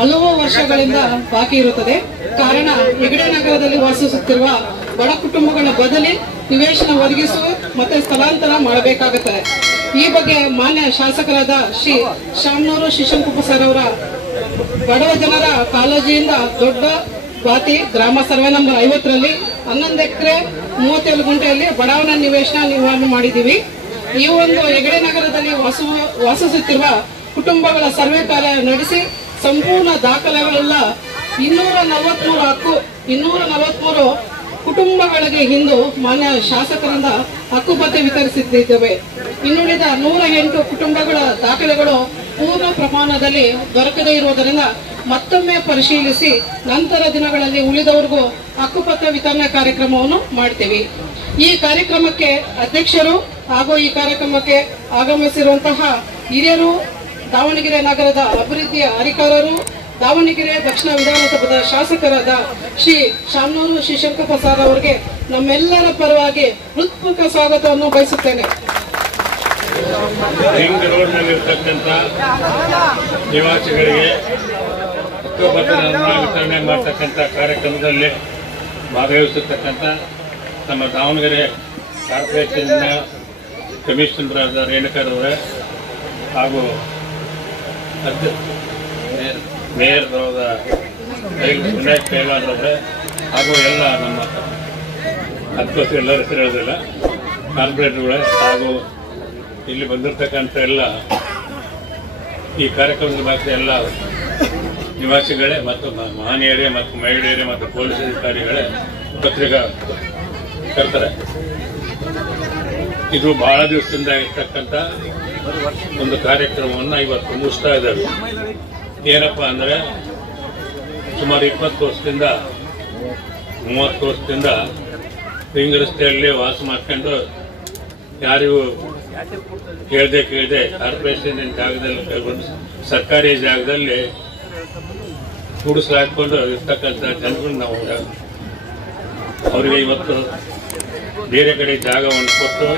ಹಲವು ವರ್ಷಗಳಿಂದ ಬಾಕಿ ಇರುತ್ತದೆ. ಕಾರಣ ಹೆಗಡೆ ನಗರದಲ್ಲಿ ವಾಸಿಸುತ್ತಿರುವ ಬಡ ಕುಟುಂಬಗಳ ಬದಲಿ ನಿವೇಶನ ಒದಗಿಸುವ ಮತ್ತೆ ಸ್ಥಳಾಂತರ ಮಾಡಬೇಕಾಗುತ್ತದೆ. ಈ ಬಗ್ಗೆ ಮಾನ್ಯ ಶಾಸಕರಾದ ಶ್ರೀ ಶಾಮನೂರು ಶಿಶಂಕುಪ್ಪ ಸರ್ ಅವರ ಬಡವ ಜನರ ಕಾಳಜಿಯಿಂದ ದೊಡ್ಡ ಬಾತಿ ಗ್ರಾಮ ಸರ್ವೆ ನಂಬರ್ 50ರಲ್ಲಿ 11 ಎಕರೆ 37 ಗುಂಟೆಯಲ್ಲಿ ಬಡವನ ನಿವೇಶನ ನಿರ್ವಹಣೆ ಮಾಡಿದ್ದೀವಿ. ಈ ಒಂದು ಹೆಗಡೆ ನಗರದಲ್ಲಿ ವಾಸಿಸುತ್ತಿರುವ ಕುಟುಂಬಗಳ ಸರ್ವೆ ಕಾರ್ಯ ನಡೆಸಿ ಸಂಪೂರ್ಣ ದಾಖಲೆಗಳೆಲ್ಲ 243 ಕುಟುಂಬಗಳಿಗೆ ಇಂದು ಮಾನ್ಯ ಶಾಸಕರಿಂದ ಹಕ್ಕುಪತ್ರ ವಿತರಿಸುತ್ತಿದ್ದೇವೆ. ಇನ್ನುಳಿದ 108 ಕುಟುಂಬಗಳ ದಾಖಲೆಗಳು ಪೂರ್ಣ ಪ್ರಮಾಣದಲ್ಲಿ ದೊರಕದೇ ಇರುವುದರಿಂದ ಮತ್ತೊಮ್ಮೆ ಪರಿಶೀಲಿಸಿ ನಂತರ ದಿನಗಳಲ್ಲಿ ಉಳಿದವರಿಗೂ ಹಕ್ಕುಪತ್ರ ವಿತರಣೆ ಕಾರ್ಯಕ್ರಮವನ್ನು ಮಾಡ್ತೀವಿ. ಈ ಕಾರ್ಯಕ್ರಮಕ್ಕೆ ಅಧ್ಯಕ್ಷರು ಹಾಗೂ ಈ ಕಾರ್ಯಕ್ರಮಕ್ಕೆ ಆಗಮಿಸಿರುವಂತಹ ಹಿರಿಯರು, ದಾವಣಗೆರೆ ನಗರದ ಅಭಿವೃದ್ಧಿಯ ಅಧಿಕಾರರು, ದಾವಣಗೆರೆ ದಕ್ಷಿಣ ವಿಧಾನಸಭಾದ ಶಾಸಕರಾದ ಶ್ರೀ ಶಾಮನೂರು ಶಿಶಂಕಪ್ಪ ಸರ್ ಅವರಿಗೆ ನಮ್ಮೆಲ್ಲರ ಪರವಾಗಿ ಹೃತ್ಪೂರ್ವಕ ಸ್ವಾಗತವನ್ನು ಬಯಸುತ್ತೇನೆ. ರಿಂಗ್ ರೋಡ್ನಲ್ಲಿರ್ತಕ್ಕಂಥ ನಿವಾಸಿಗಳಿಗೆ ಹಕ್ಕುಪತ್ರವನ್ನು ವಿತರಣೆ ಮಾಡತಕ್ಕಂಥ ಕಾರ್ಯಕ್ರಮದಲ್ಲಿ ಭಾಗವಹಿಸತಕ್ಕಂಥ ನಮ್ಮ ದಾವಣಗೆರೆ ಕಾರ್ಪೊರೇಷನ್ನ ಕಮಿಷನರ್ ಆದ ರೇಣುಕಾರವರೇ ಹಾಗೂ ಮೇಯರ್ ವಿನಾಯಕ್ ಪೈಲ್ವಾನ್ರವರೇ ಹಾಗೂ ಎಲ್ಲ ನಮ್ಮ ಹತ್ತು ಎಲ್ಲರ ಹೆಸರು ಹೇಳೋದಿಲ್ಲ ಕಾರ್ಪೊರೇಟರ್ಗಳೇ ಹಾಗೂ ಇಲ್ಲಿ ಬಂದಿರತಕ್ಕಂಥ ಎಲ್ಲ ಈ ಕಾರ್ಯಕ್ರಮದ ಬಗ್ಗೆ ಎಲ್ಲ ನಿವಾಸಿಗಳೇ ಮತ್ತು ಮಹನೀಯರೇ ಮತ್ತು ಮಹಿಳೆಯರೇ ಮತ್ತು ಪೊಲೀಸ್ ಅಧಿಕಾರಿಗಳೇ ಪತ್ರಿಕಾ ಕರ್ತಾರೆ. ಇದು ಬಹಳ ದಿವಸದಿಂದ ಇರ್ತಕ್ಕಂಥ ಒಂದು ಕಾರ್ಯಕ್ರಮವನ್ನು ಇವತ್ತು ಮುಗಿಸ್ತಾ ಇದ್ದಾರೆ. ಏನಪ್ಪ ಅಂದರೆ ಸುಮಾರು 20 ವರ್ಷದಿಂದ 30 ವರ್ಷದಿಂದ ರಿಂಗ್ ರಸ್ತೆಯಲ್ಲಿ ವಾಸ ಮಾಡ್ಕೊಂಡು ಯಾರಿಗೂ ಕೇಳದೆ ಕಾರ್ಪೊರೇಷನ್ ಜಾಗದಲ್ಲಿ ಸರ್ಕಾರಿ ಜಾಗದಲ್ಲಿ ಕೂಡಿಸಲಾಕೊಂಡು ಇರ್ತಕ್ಕಂಥ ಜನಗಳು ನಾವು ಅವರಿಗೆ ಇವತ್ತು ಬೇರೆ ಕಡೆ ಜಾಗವನ್ನು ಕೊಟ್ಟು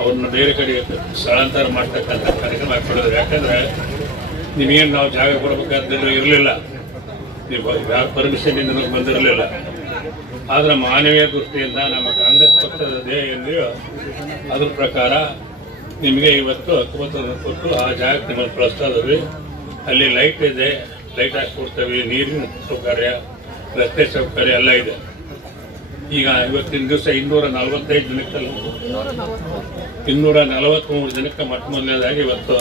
ಅವ್ರನ್ನ ಬೇರೆ ಕಡೆ ಸ್ಥಳಾಂತರ ಮಾಡ್ತಕ್ಕಂಥ ಕಾರ್ಯಕ್ರಮ ಹಾಕ್ಕೊಡೋದು. ಯಾಕಂದ್ರೆ ನಿಮಗೇನು ನಾವು ಜಾಗ ಕೊಡಬೇಕಾದ್ರೆ ಇರಲಿಲ್ಲ, ನೀವು ಯಾವ ಪರ್ಮಿಷನ್ ನಮಗೆ ಬಂದಿರಲಿಲ್ಲ. ಆದರೆ ಮಾನವೀಯ ದೃಷ್ಟಿಯಿಂದ ನಮ್ಮ ಕಾಂಗ್ರೆಸ್ ಪಕ್ಷದ ಧ್ಯೇಯ ಏನಿದೆಯೋ ಅದ್ರ ಪ್ರಕಾರ ನಿಮಗೆ ಇವತ್ತು ಹಕ್ಕುಪತ್ರವನ್ನು ಕೊಟ್ಟು ಆ ಜಾಗಕ್ಕೆ ನಿಮ್ಮನ್ನು ಕಳಿಸ್ತಾ ಇದ್ದೀವಿ. ಅಲ್ಲಿ ಲೈಟ್ ಇದೆ, ಲೈಟ್ ಹಾಕಿಕೊಡ್ತೇವೆ, ನೀರಿನ ಸೌಕರ್ಯ, ರಸ್ತೆ ಸೌಕರ್ಯ ಎಲ್ಲ ಇದೆ. ಈಗ ಇವತ್ತಿನ ದಿವಸ 245 ಜನಕ್ಕಲ್ಲ 243 ಜನಕ್ಕೆ ಮೊಟ್ಟ ಮೊದಲನೇದಾಗಿ ಇವತ್ತು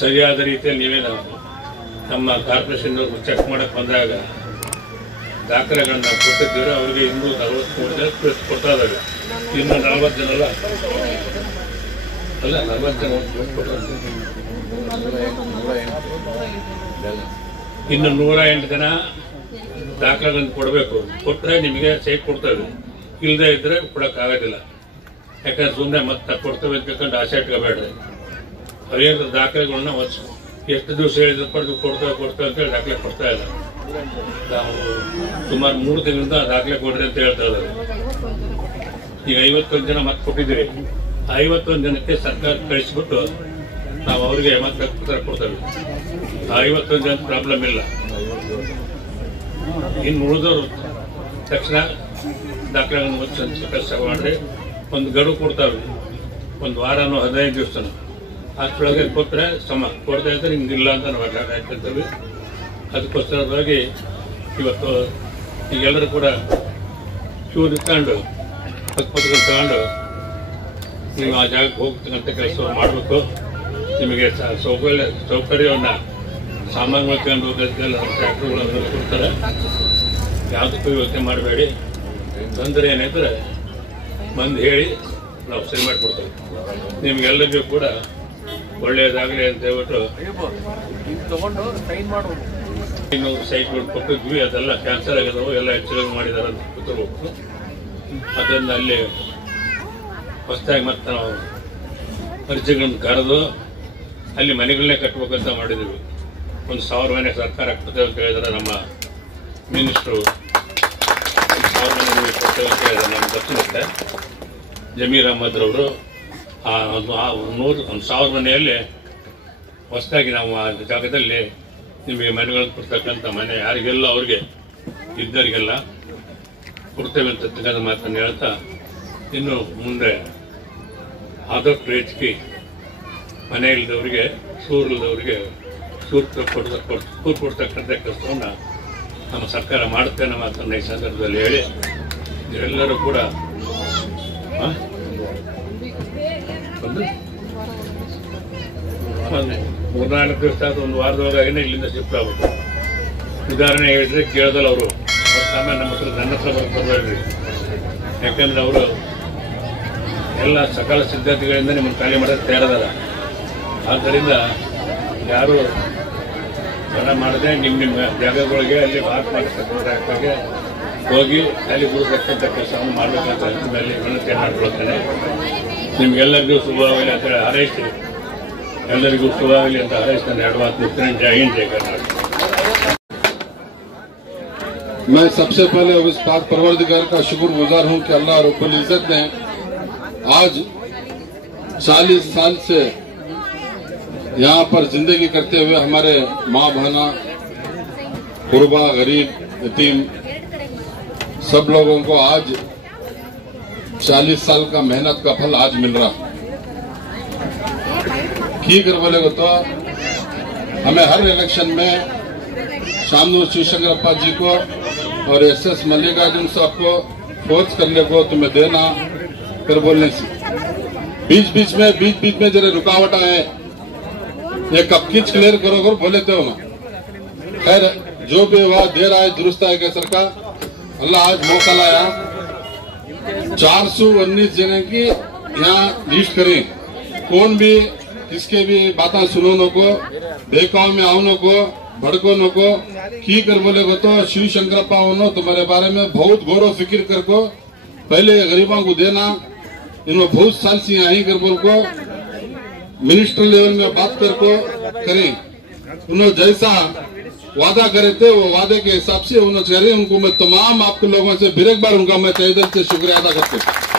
ಸರಿಯಾದ ರೀತಿಯಲ್ಲಿ ನೀವೇನು ನಮ್ಮ ಕಾರ್ಪೊರೇಷನ್ನವ್ರು ಚೆಕ್ ಮಾಡಕ್ಕೆ ಬಂದಾಗ ದಾಖಲೆಗಳನ್ನ ಕೊಟ್ಟಿದ್ದೀವಿ. ಅವರಿಗೆ 243 ಜನ ಕೊಡ್ತಾ ಇದ್ದಾರೆ. 240 ಜನ ಅಲ್ಲ 40 ಜನ ಇನ್ನು 108 ಜನ ದಾಖಲೆಗಳನ್ನು ಕೊಡಬೇಕು. ಕೊಟ್ಟರೆ ನಿಮಗೆ ಸೈಟ್ ಕೊಡ್ತೇವೆ, ಇಲ್ಲದೆ ಇದ್ರೆ ಕೊಡೋಕ್ಕಾಗೋದಿಲ್ಲ. ಯಾಕಂದ್ರೆ ಸುಮ್ಮನೆ ಮತ್ತೆ ಕೊಡ್ತೇವೆ ಅಂತ ತಿಳ್ಕೊಂಡು ಆಸೆ ಇಟ್ಕೋಬೇಡ್ರಿ. ಅವೇನು ದಾಖಲೆಗಳನ್ನ ಎಷ್ಟು ದಿವಸ ಹೇಳಿದ್ರೆ ಕೊಡ್ತೇವೆ ಅಂತೇಳಿ ದಾಖಲೆ ಕೊಡ್ತಾ ಇಲ್ಲ. ನಾವು ಸುಮಾರು 3 ತಿಂಗಳಿಂದ ದಾಖಲೆ ಕೊಡ್ರಿ ಅಂತ ಹೇಳ್ತಾ ಇದ್ದಾರೆ. ಈಗ 51 ಜನ ಮತ್ತೆ ಕೊಟ್ಟಿದ್ದೀರಿ. 51 ಜನಕ್ಕೆ ಸರ್ಕಾರ ಕಳಿಸ್ಬಿಟ್ಟು ನಾವು ಅವ್ರಿಗೆ ಮತ್ತೆ ಪತ್ರ ಕೊಡ್ತೇವೆ. 51 ಜನ ಪ್ರಾಬ್ಲಮ್ ಇಲ್ಲ. ಇನ್ನು ಉಳಿದವರು ತಕ್ಷಣ ದಾಖಲೆಗಳನ್ನು ಕೆಲಸ ಮಾಡ್ರಿ. ಒಂದು ಗಡುವು ಕೊಡ್ತಾವೆ, ಒಂದು ವಾರನೋ 15 ದಿವಸನೋ, ಅಷ್ಟೊಳಗೆ ಕೊಟ್ಟರೆ ಕೊಡ್ತಾ ಇದ್ರೆ ಹಿಂಗಿಲ್ಲ ಅಂತ ನಾವು ಹಾಕ್ತಿರ್ತೀವಿ. ಅದಕ್ಕೋಸ್ಕರವಾಗಿ ಇವತ್ತು ಈಗೆಲ್ಲರೂ ಕೂಡ ಕ್ಯೂ ನಿಂತ್ಕೊಂಡು ಹಕ್ಕುಪತ್ರ ತಗೊಂಡು ನೀವು ಆ ಜಾಗಕ್ಕೆ ಹೋಗ್ತಕ್ಕಂಥ ಕೆಲಸವನ್ನು ಮಾಡಬೇಕು. ನಿಮಗೆ ಸೌಕರ್ಯವನ್ನು ಸಾಮಾನ್ಯವಾಗಿ ತಗೊಂಡು ಹೋಗೋದಕ್ಕೆಲ್ಲ ಟ್ರ್ಯಾಕ್ಟರ್ಗಳನ್ನು ಕೊಡ್ತಾರೆ. ಯಾವುದಕ್ಕೂ ಯೋಚನೆ ಮಾಡಬೇಡಿ. ತೊಂದರೆ ಏನಿದ್ರೆ ಬಂದು ಹೇಳಿ ನಾವು ಸರಿ ಮಾಡಿಕೊಡ್ತೇವೆ. ನಿಮ್ಗೆಲ್ಲರಿಗೂ ಕೂಡ ಒಳ್ಳೆಯದಾಗಲಿ ಅಂತ ಹೇಳ್ಬಿಟ್ಟು 500 ಸೈಟ್ಗಳು ಕೊಟ್ಟಿದ್ವಿ. ಅದೆಲ್ಲ ಕ್ಯಾನ್ಸಲ್ ಆಗಿದಾವೆ, ಎಲ್ಲ ಹೆಚ್ಚು ಮಾಡಿದಾರೆ ಅಂತ ಗೊತ್ತಿರಬೇಕು. ಅದನ್ನು ಅಲ್ಲಿ ಹೊಸದಾಗಿ ಮತ್ತೆ ನಾವು ಅರ್ಜಿಗಳನ್ನು ಕರೆದು ಅಲ್ಲಿ ಮನೆಗಳನ್ನೇ ಕಟ್ಟಬೇಕಂತ ಮಾಡಿದ್ದೀವಿ. 1,000 ಮನೆ ಸರ್ಕಾರ ಕೊಡ್ತೇವೆ ಅಂತ ಹೇಳಿದ್ರೆ ನಮ್ಮ ಮಿನಿಸ್ಟ್ರು 1,000 ಮನೆ ಕೊಡ್ತೇವೆ ಅಂತ ಹೇಳಿದ್ರೆ ನಮ್ಮ ದಕ್ಷಿಣಕ್ಕೆ ಜಮೀರ್ ಅಹಮದ್ ರವರು 1,000 ಮನೆಯಲ್ಲಿ ಹೊಸದಾಗಿ ನಾವು ಆ ಜಾಗದಲ್ಲಿ ನಿಮಗೆ ಮನೆಗಳನ್ನು ಕೊಡ್ತಕ್ಕಂಥ ಮನೆ ಯಾರಿಗೆಲ್ಲ ಅವ್ರಿಗೆ ಇದ್ದರಿಗೆಲ್ಲ ಕೊಡ್ತೇವೆ ಅಂತಕ್ಕಂಥ ಮಾತನ್ನು ಹೇಳ್ತಾ ಇನ್ನು ಮುಂದೆ ಆದಷ್ಟು ಹೆಚ್ಚಿಗೆ ಮನೆ ಇಲ್ಲದವರಿಗೆ ಸೂರಿಲ್ಲದವರಿಗೆ ಸೂರು ಕೊಡ್ತಕ್ಕಂಥ ಕೆಲಸವನ್ನು ನಮ್ಮ ಸರ್ಕಾರ ಮಾಡುತ್ತೆ ಅನ್ನೋ ಮಾತನ್ನು ಈ ಸಂದರ್ಭದಲ್ಲಿ ಹೇಳಿ ಇವರೆಲ್ಲರೂ ಕೂಡ ಮೂರ್ನಾಲ್ಕು ದಿವಸ ಆದ ಒಂದು ವಾರದೊಳಗಾಗಿನೇ ಇಲ್ಲಿಂದ ಶಿಫ್ಟ್ ಆಗ್ಬೇಕು. ಉದಾಹರಣೆ ಹೇಳಿದ್ರೆ ಕೇಳದಲ್ಲ ಅವರು ಆಮೇಲೆ ನನ್ನ ಹತ್ರ ಬರ್ಬೇಡ್ರಿ, ಯಾಕಂದ್ರೆ ಅವರು ಎಲ್ಲ ಸಕಲ ಸಿದ್ಧತೆಗಳಿಂದ ನಿಮ್ಮನ್ನು ಖಾಲಿ ಮಾಡೋಕ್ಕೆ ತಯಾರದಲ್ಲ. ಆದ್ದರಿಂದ ಯಾರು ಜನ ಮಾಡದೆ ನಿಮ್ಮ ಜಾಗಗಳಿಗೆ ಅಲ್ಲಿ ವಾಕ್ ಮಾಡತಕ್ಕಂಥ ಹೋಗಿ ಅಲ್ಲಿ ಬಿಡತಕ್ಕಂಥ ಕೆಲಸವನ್ನು ಮಾಡಬೇಕಂತ ಮೇಲೆ ವಿನಂತಿ ಮಾಡ್ಕೊಳ್ತೇನೆ. ನಿಮ್ಗೆಲ್ಲರಿಗೂ ಶುಭವಾಗಲಿ ಅಂತ ಹೇಳಿ ಹಾರೈಸಿ ಎಲ್ಲರಿಗೂ ಶುಭವಾಗಲಿ ಅಂತ ಹಾರೈಸಿ ನಾನು 2 ಮಾತು ಮುಗಿಸ್ತೇನೆ. ಜೈ ಹಿಂದ್, ಜೈ ಕರ್ನಾಟಕ. मैं सबसे पहले उस पाक परवरदिगार का शुक्रगुजार हूं कि अल्लाह रब्बुल इज्जत ने आज 40 साल से यहाँ पर जिंदगी करते हुए हमारे माँ बहना, गुरबा, गरीब, यतीम सब लोगों को आज 40 साल का मेहनत का फल आज मिल रहा। की कर बोले तो हमें हर इलेक्शन में शामनूर शिवशंकरप्पा जी को और SS मल्लिकार्जुन साहब को फोर्स करने को तुम्हें देना कर बोलने से बीच बीच में जरा रुकावट आए ये कब किच क्लियर करो कर बोले थे ना। खैर जो भी हुआ देर आए दुरुस्त आएगा सरकार। अल्लाह आज मौका लाया 419 जने की यहाँ लिस्ट करें। कौन भी किसके भी बातें सुनो को बेकाव में आओ को भड़को नो को की कर बोले को तो शिव शंकरप्पा होनो तुम्हारे बारे में बहुत गौरव फिक्र कर को पहले गरीबों को देना। इन्होंने बहुत साल से यहाँ कर बोल को मिनिस्टर लेवल में बात कर को करें। उन्होंने जैसा वादा करे थे वो वादे के हिसाब से उन्होंने करे। उनको मैं तमाम आपके लोगों से फिर एक बार उनका मैं तहे दिल से शुक्रिया अदा करता हूँ।